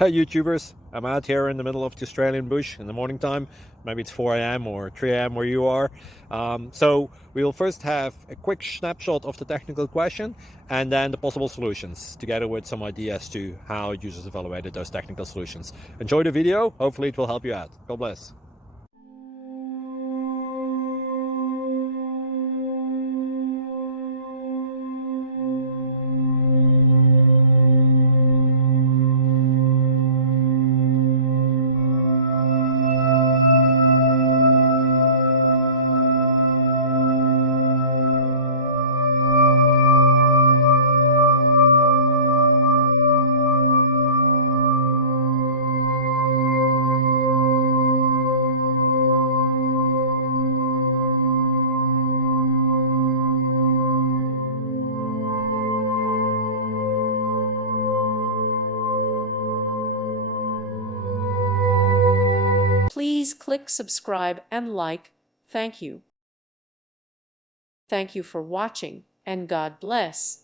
Hey YouTubers, I'm out here in the middle of the Australian bush in the morning time. Maybe it's 4 a.m. or 3 a.m. where you are. So we will first have a quick snapshot of the technical question and then the possible solutions, together with some ideas to how users evaluated those technical solutions. Enjoy the video, hopefully it will help you out. God bless. Please click subscribe and like. Thank you. Thank you for watching, and God bless.